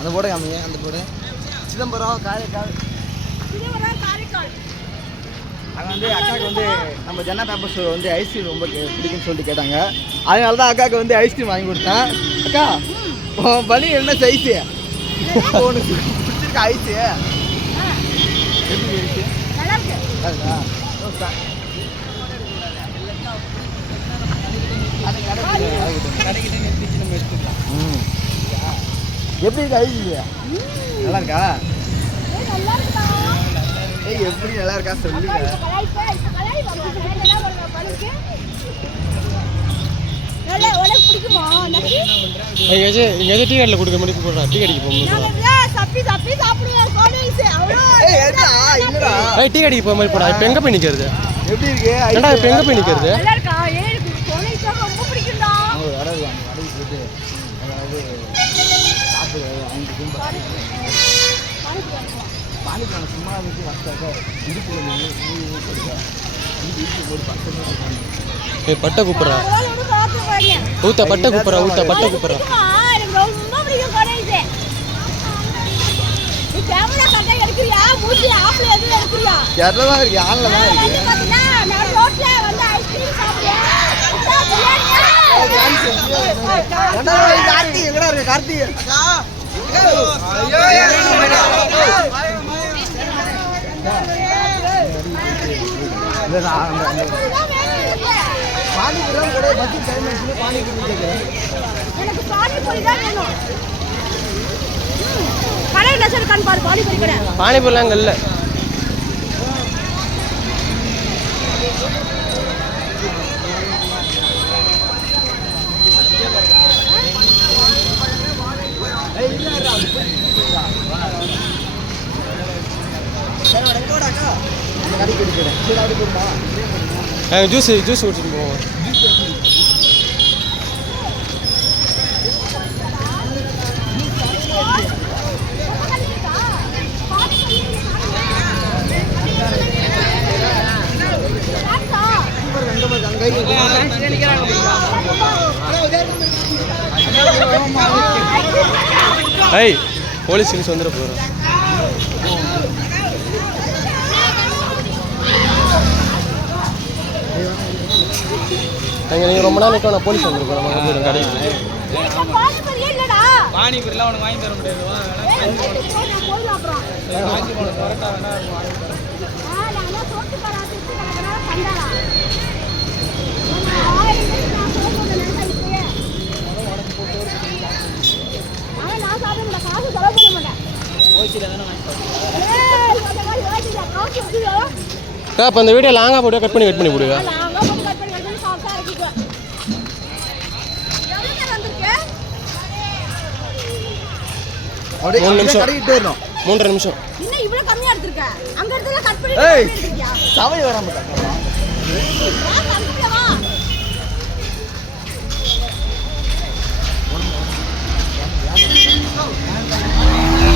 அந்த போட காமிங்க, அந்த போட சிதம்பரம் காரைக்கால். அங்கே வந்து அக்காவுக்கு வந்து நம்ம ஜன்னா பேப்பர் ஸ்டோர் வந்து ஐஸ்கிரீம் ரொம்ப பிடிக்குன்னு சொல்லிட்டு கேட்டாங்க. அதனால தான் அக்காவுக்கு வந்து ஐஸ்கிரீம் வாங்கி கொடுத்தேன். அக்கா பண்ணி என்ன சைஸு உனக்கு பிடிச்சிருக்க ஐஸு எப்படி இருக்கு? எப்படி இருக்கு ஐஸ்? நல்லா இருக்கா? ஏய் எப்படி நல்லா இருக்கா சொல்லுங்க. டீ கடையில் கொடுக்க முடியும் போடுறா. டீ கடைக்கு போகும்போது டீ கடைக்கு போக மாதிரி போடா. இப்போ எங்கே போய் நிற்கிறது? எப்படி இருக்கு? ஏன்டா இப்போ எங்கே போய் நிற்கிறது? பாலிக்கான சும்மா வச்சு வச்சாக்க இடுப்பு பட்டை கூப்பிட்றா. ஊத்த பட்டை கூப்பிட்றா. ஊத்த பட்டை கூப்பிட்றா. கார்த்தி எங்கடா இருக்க? கார்த்தி பானிபூரிலாம் அங்கே இல்லை. ஜூஸ் குடிச்சிட்டு போவோம். ஐய் போலீஸ் நியூஸ் வந்துட போகிறோம். நீங்கள் ரொம்ப நாள் நிற்க போலீஸ் வந்துருக்கோம். நம்ம வந்து கடையில் பானிபூரிலாம் உனக்கு வாங்கி தர முடியாது. அப்போ அந்த வீடியோ லாங்காக போட்டு கட் பண்ணி போடுங்க. அப்படியே 3 நிமிஷம். 3 நிமிஷம். என்ன இவ்வளவு கம்மியா எடுத்துக்க? அங்க இடத்துல கட் பண்ணி ஏய் சவை வர மாட்டாங்க.